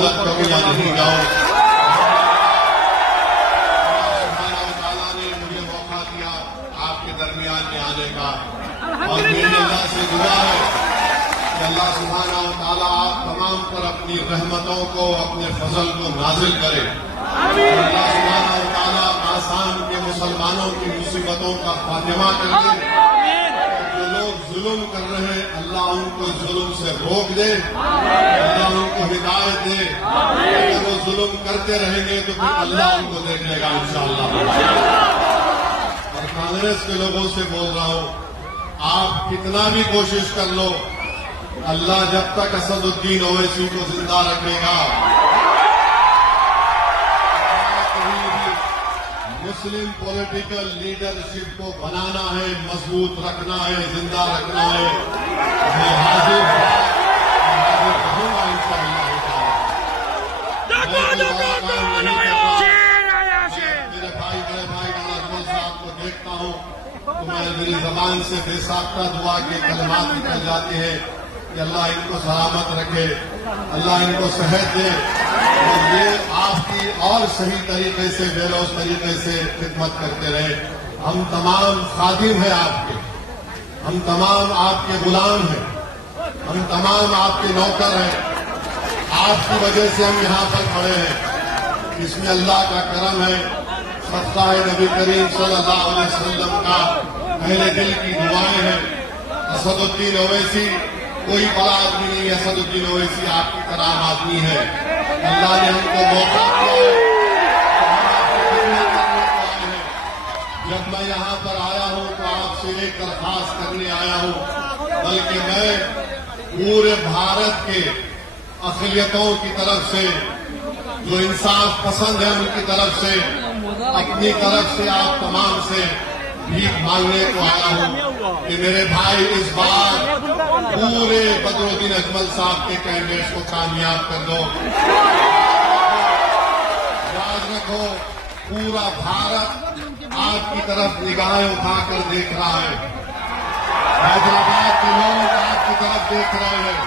मदद करो या नहीं जाओ। ने मुझे मौका दिया आपके दरमियान में आने का, और मेरी अल्लाह से दुआ है कि अल्लाह सुब्हानहू व तआला आप तमाम पर अपनी रहमतों को, अपने फजल को नाजिल करे। अल्लाह सुब्हानहू व तआला आसाम के मुसलमानों की मुसीबतों का खात्मा कर दे। जो लोग जुल्म कर रहे हैं अल्लाह उनको जुल्म से रोक दे, अल्लाह उनको हिदायत दे। अगर वो जुल्म करते रहेंगे तो फिर अल्लाह उनको देख लेगा इंशाअल्लाह। और कांग्रेस के लोगों से बोल रहा हूं, आप कितना भी कोशिश कर लो, अल्लाह जब तक असदुद्दीन ओवैसी को जिंदा रखेगा, मुस्लिम पॉलिटिकल लीडरशिप को बनाना है, मजबूत रखना है, जिंदा रखना है, मैं हाजिर रहूंगा इंशाअल्लाह। मेरे भाई बड़े भाई अजमल साहब को देखता हूं तो मैं मेरी जबान से बेसाख्ता दुआ के कलमात निकल जाते हैं कि अल्लाह इनको सलामत रखे, अल्लाह इनको सेहत दे, और ये आपकी और सही तरीके से, बेरोज तरीके से खिदमत करते रहे। हम तमाम खादिम हैं आपके, हम तमाम आपके गुलाम हैं, हम तमाम आपके नौकर हैं। आपकी वजह से हम यहाँ पर खड़े हैं। इसमें अल्लाह का करम है, सदका है नबी करीम सल्लल्लाहु अलैहि वसल्लम का, अहले दिल की दुआएं हैं। असदुद्दीन ओवैसी कोई बड़ा आदमी नहीं है, असदुद्दीन ओवैसी आपकी तरह आदमी है। अल्लाह ने हमको मौका दिया है। जब मैं यहाँ पर आया हूँ तो आपसे एक दरखास्त करने आया हूँ, बल्कि मैं पूरे भारत के अक़लियतों की तरफ से, जो इंसाफ पसंद है उनकी तरफ से, अपनी तरफ से आप तमाम से भीख मांगने को आया हूँ कि मेरे भाई इस बार पूरे बदरुद्दीन अजमल साहब के कैंडिडेट्स को कामयाब कर दो। याद रखो, पूरा भारत आपकी तरफ निगाहें उठाकर देख रहा है। हैदराबाद के लोग आपकी तरफ देख रहे हैं,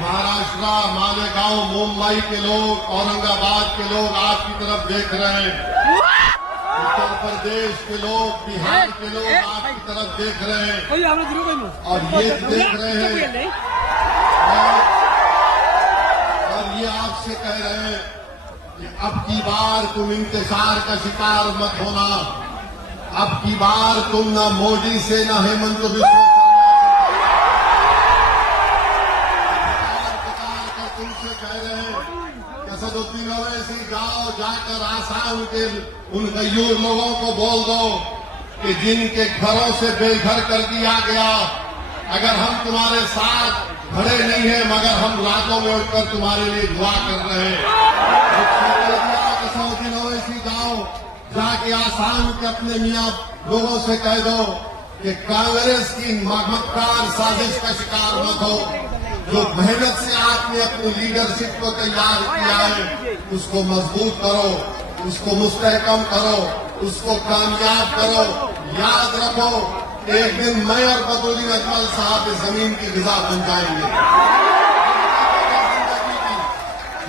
महाराष्ट्र, मालेगांव, मुंबई के लोग, औरंगाबाद के लोग आपकी तरफ देख रहे हैं, उत्तर प्रदेश के लोग, बिहार के लोग आपकी तरफ देख रहे हैं, और ये देख रहे हैं और ये आपसे कह रहे हैं कि अब की बार तुम इंतजार का शिकार मत होना। अब की बार तुम न मोदी से न हेमंत बिस्वा तुमसे कह रहे हैं, असदुद्दीन ओवैसी जाओ, जाकर आसाम के उन गयूर लोगों को बोल दो कि जिनके घरों से बेघर कर दिया गया, अगर हम तुम्हारे साथ खड़े नहीं हैं, मगर हम रातों में उठकर तुम्हारे लिए दुआ कर रहे हैं। असदुद्दीन ओवैसी जाओ, जाके आसाम के अपने मियाँ लोगों से कह दो कि कांग्रेस की मक्कार साजिश का शिकार मत हो। जो मेहनत से आपने अपनी लीडरशिप को तैयार किया है, उसको मजबूत करो, उसको मुस्तहकम करो, उसको कामयाब करो। याद रखो, एक दिन मैं और बदरुद्दीन अजमल साहब इस जमीन की ग़िज़ा बन जाएंगे।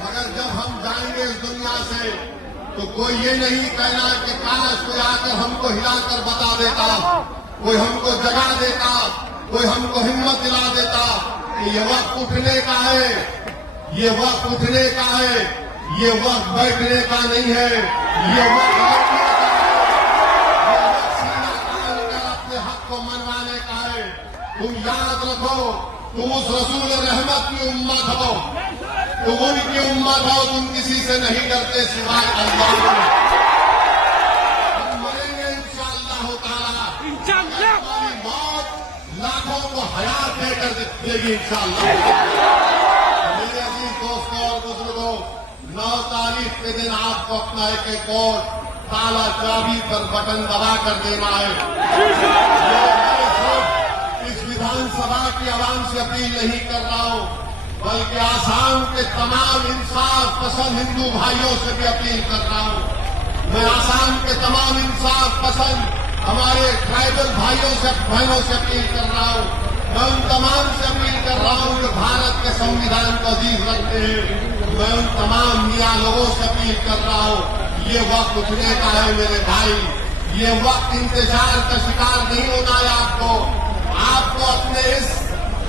मगर जब हम जाएंगे इस दुनिया से तो कोई ये नहीं कहना कि काश कोई आकर हमको हिलाकर बता देता, कोई हमको जगा देता, कोई हमको हिम्मत दिला देता कि ये वक्त उठने का है, ये वक्त उठने का है, ये वक्त बैठने का नहीं है, ये वक्त लड़ने का है, ये वक्त सीना तान कर अपने हक को मनवाने का है। तुम याद रखो, तुम उस रसूल रहमत की उम्मत हो, तुम उनकी उम्मत हो, तुम किसी से नहीं डरते सिवाय अल्लाह के। हम मरेंगे इंशाअल्लाह ताला, हमारी मौत लाखों को हयात देकर देगी इंशाअल्लाह। मेरे अजीज दोस्तों और बुजुर्गों, 9 तारीख के दिन आपको अपना एक एक और ताला चाबी पर बटन दबा कर देना है। इस विधानसभा की आवाम से अपील नहीं कर रहा हूं, बल्कि आसाम के तमाम इंसाफ पसंद हिंदू भाइयों से भी अपील कर रहा हूं। मैं आसाम के तमाम इंसाफ पसंद हमारे ट्राइबल भाइयों से, बहनों से अपील कर रहा हूं। मैं उन तमाम से अपील कर रहा हूं जो भारत के संविधान को अजीज रखते हैं, मैं उन तमाम मियाँ लोगों से अपील कर रहा हूँ, ये वक्त उठने का है मेरे भाई। ये वक्त इंतजार का शिकार नहीं होना है आपको अपने इस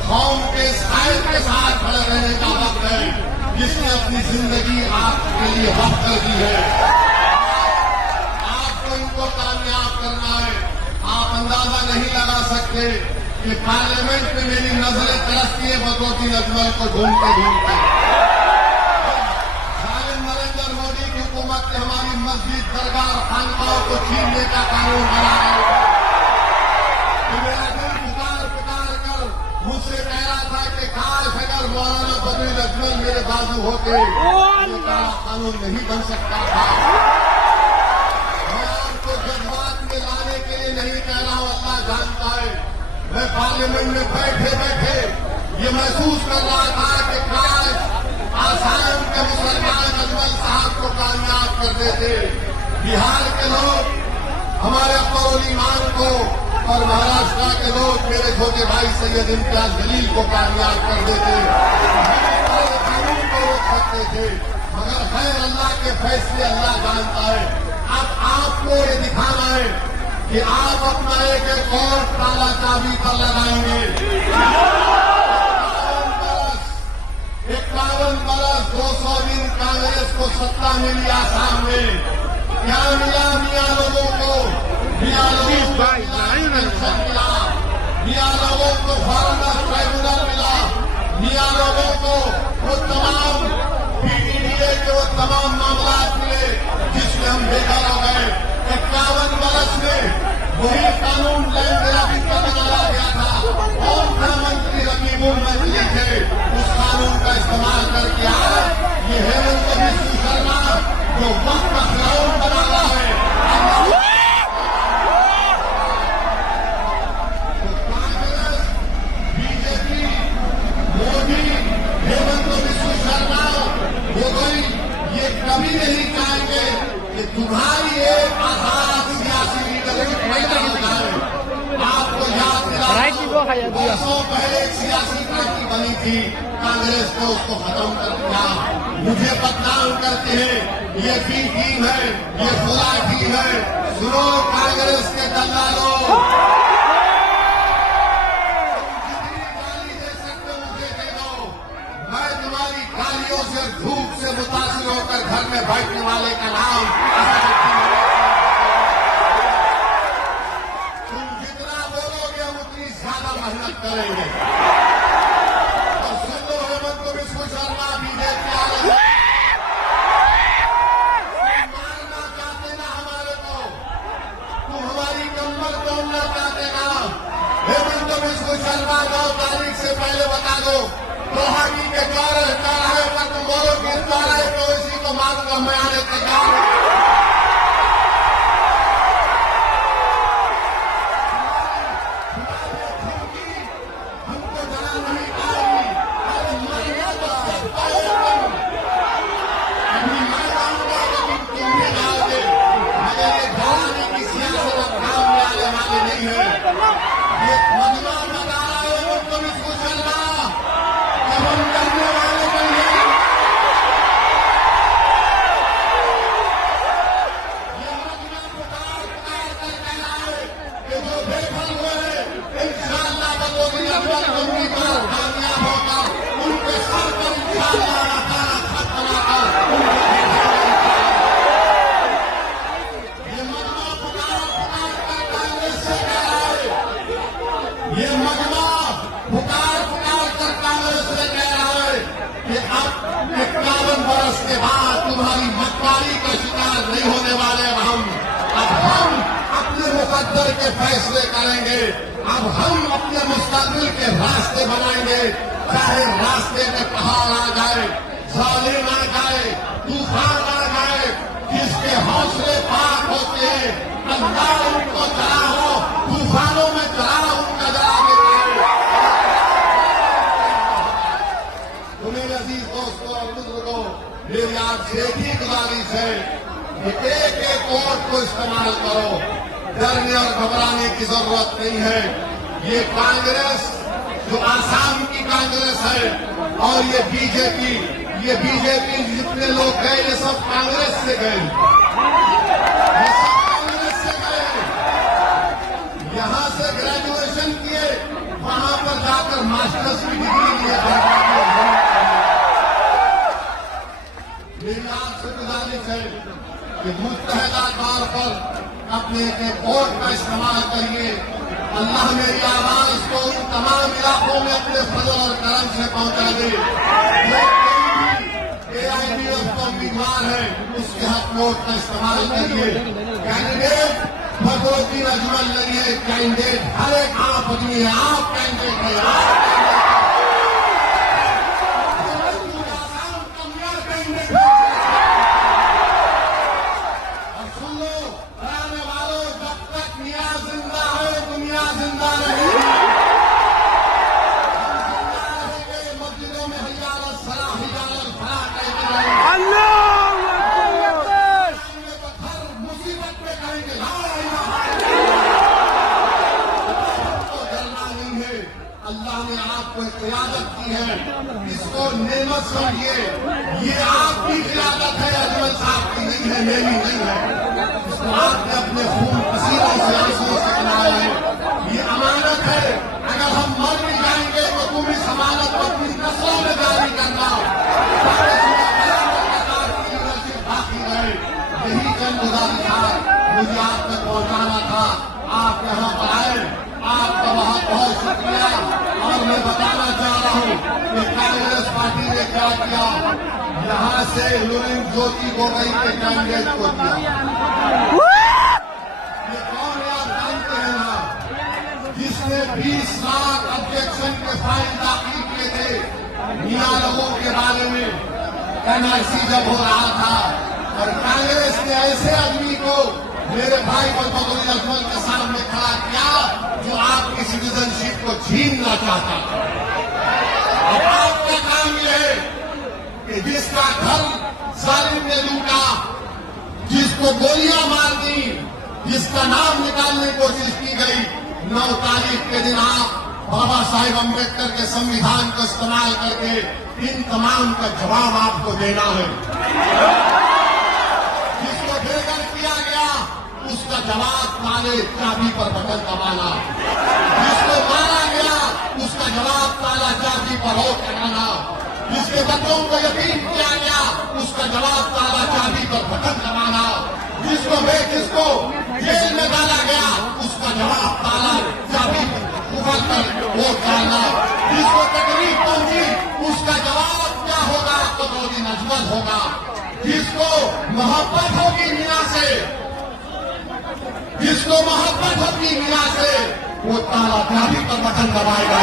कौम के साहिब के साथ खड़े रहने का वक्त है, जिसने अपनी जिंदगी आपके लिए वक्त कर दी है। आपको इनको कामयाब करना है। आप अंदाजा नहीं लगा सकते कि पार्लियामेंट में मेरी नजरें तरसती है बदरुद्दीन अजमल को ढूंढते ढूंढते। नरेंद्र मोदी की हुकूमत ने हमारी मस्जिद, दरगाह और खानकाहों को छीनने का कानून बनाया है। मेरा दिल पुकार कर मुझसे कह रहा था कि काश अगर मौलाना बदरुद्दीन अजमल मेरे बाजू होते, ये कानून नहीं बन सकता था। मैं आपको जज्बात में लाने के लिए नहीं कह रहा हूं, अल्लाह जानता है। मैं पार्लियामेंट में बैठे बैठे ये महसूस कर रहा था कि काश आसाम के मुसलमान अजमल साहब को कामयाब कर देते, बिहार के लोग हमारे अकबर ईमान को और महाराष्ट्र के लोग मेरे छोटे भाई सैयद इम्तियाज जलील को कामयाब कर देते, कानून को रोक सकते थे। मगर खैर अल्लाह के फैसले अल्लाह जानता है। अब आपको ये दिखाना है कि आप अपना एक और ताला चाबी पर लगाएंगे। 51 बरस 200 दिन कांग्रेस को सत्ता मिली आसाम में, क्या मिला मियाँ लोगों को? मियाँ लोगों को पेंशन मिला, मियाँ लोगों को फॉरेनर ट्राइब्यूनल मिला, मियाँ लोगों को वो तमाम पीटीडीए के वो तमाम मामला मिले जिसमें हम बेघर हो गए। 51 बरस में वही कानून लैंड ग्रैबिंग का बनाया गया था, और प्रधानमंत्री रकीबुल मंजली थे, उस कानून का इस्तेमाल करके आज ये हेमंत बिस्व शर्मा जो वक्त का फिरौन बना रहा है। तो कांग्रेस, बीजेपी, मोदी, हेमंत बिस्व शर्मा हो गई, ये कभी नहीं चाहेंगे कि तुम्हारी एक आजाद सियासी लीडरशिप पैदा हो जाए। आपको याद दिलाया, वर्षों पहले एक सियासी पार्टी बनी थी, कांग्रेस ने उसको खत्म कर दिया। मुझे बदनाम करते हैं, ये बी टीम है, ये फुला टीम है। सुनो कांग्रेस के दलालों, जितनी गाली दे सकते मुझे दे दो, मैं तुम्हारी गालियों से, धूप से मुतासिर होकर घर में बैठने वाले का नाम तुम जितना बोलोगे हम उतनी ज्यादा मेहनत करेंगे। और सुन लो हेमंत बिस्व शर्मा, बीजेपी वाले मारना चाहते ना हमारे को, तुम हमारी कमर तोड़ना चाहते ना। हेमंत बिस्व शर्मा 9 तारीख से पहले बता दो, गुवाहाटी के चौराहे पर तुम बोलो कि इस चौराहे को इसी को मारूंगा, मैं आने तैयार हूं। हमको जरा नहीं आएगी, अरे मरना तो सब पाएगा। अभी मैं जाऊंगा, लेकिन तुम भी जाओगे। मगर ये घराने की सियासत अब काम में आने वाली नहीं है। ये मजमा बता रहा है हेमंत बिस्व शर्मा, हम करने वाले नहीं हैं। ये मजमा पुकार कर कहना है कि जो बेफल हुए इंशाअल्लाह बदरुद्दीन अजमल उनकी बात कामयाब होगा, उनके सर पर इंशाअल्लाह खत बनाकर ये मजमा पुकार कर कांग्रेस से कह रहा है, ये मजमा पुकार कर कांग्रेस से कह रहा है कि अब 51 बरस के बाद तुम्हारी मतवारी का शिकार नहीं होने वाले अब हम अपने मुकद्दर के फैसले करेंगे। अब हम अपने मुस्तकबिल के रास्ते बनाएंगे, चाहे रास्ते में पहाड़ आ जाए, जालिम आ जाए, तूफान आ जाए, जिसके हौसले पार होते हैं अल्लाह उनको जला हो, तूफानों में जला उनका जला देता है। तो मेरे अजीज दोस्तों और बुजुर्गों, मेरी आपसे एक ही गुजारिश है कि एक एक वोट को इस्तेमाल करो, डरने और घबराने की जरूरत नहीं है। ये कांग्रेस जो आसाम की कांग्रेस है और ये बीजेपी, ये बीजेपी जितने लोग गए ये सब कांग्रेस से गए, ये सब कांग्रेस से गए। यहां से ग्रेजुएशन किए, वहां पर जाकर मास्टर्स की डिग्री लिए। मेरी आपसे गुजारिश है कि मुस्तहदा तौर पर अपने एक वोट का इस्तेमाल करिए। अल्लाह मेरी आवाज को उन तमाम इलाकों में अपने फजल और करम से पहुंचा दे। जो AIDF का उम्मीदवार है उसके हक वोट का इस्तेमाल करिए। कैंडिडेट भगवती अजमल नहीं है, कैंडिडेट हर एक आप आदमी है, आप कैंडिडेट है, और सुन लो आने वालों, जब तक मियां जिंदा है दुनिया जिंदा रहेगी। मस्जिदों में हयाल सलाह हिजाल फला कहते रहेंगे, हर मुसीबत में कहेंगे ला इलाहा इल्लल्लाह। तो डरना नहीं है, अल्लाह ने आपको क़यादत की है, इसको नेमत समझिए। ये आपकी क़यादत है, अजमल साहब की नहीं है, मेरी नहीं है। इसको आपने अपने खून पसीनों से आंसुओं से बनाया है। ये अमानत है, अगर हम मर भी जाएंगे तो तुम इस अमानत को अपनी नस्लों में जारी करना, बाकी रहे। यही चंद गुजारिशात मुझे आप तक पहुंचाना था। आप यहाँ पर आए, आपका बहुत बहुत शुक्रिया। और मैं बताना चाह रहा हूँ कि कांग्रेस पार्टी ने क्या किया, यहाँ से लुरिन ज्योति गोगोई के कैंडिडेट को दिया। ये कौन है आप जानते हैं ना, जिसने 20 लाख ऑब्जेक्शन के फाइल दाखिल किए थे मियां लोगों के बारे में NRC जब हो रहा था। और कांग्रेस ने ऐसे आदमी को मेरे भाई बदरुद्दीन अजमल के सामने खड़ा किया जो आपकी सिटीजनशिप को छीनना चाहता था। अब आपका काम यह है कि जिसका घर जालिम ने लूटा, जिसको गोलियां मार दी, जिसका नाम निकालने की कोशिश की गई, 9 तारीख के दिन आप बाबा साहेब अम्बेडकर के संविधान का इस्तेमाल करके इन तमाम का जवाब आपको देना है। जिसको बेघर किया गया उसका जवाब ताले चाबी पर बटन दबाना, जिसको मारा गया उसका जवाब ताला चाबी पर हो लगाना, जिसके बच्चों को यतीम किया गया उसका जवाब ताला चाबी पर बटन दबाना, जिसको जेल में डाला गया उसका जवाब ताला चाबी पर उगल कर वोट डालना, जिसको तकलीफ पहुंची उसका जवाब क्या होगा, बदरुद्दीन अजमल होगा। जिसको मोहब्बत होगी मीना से, जिसको मोहब्बत होगी मीना से, वो ताला चाबी पर बटन दबाएगा।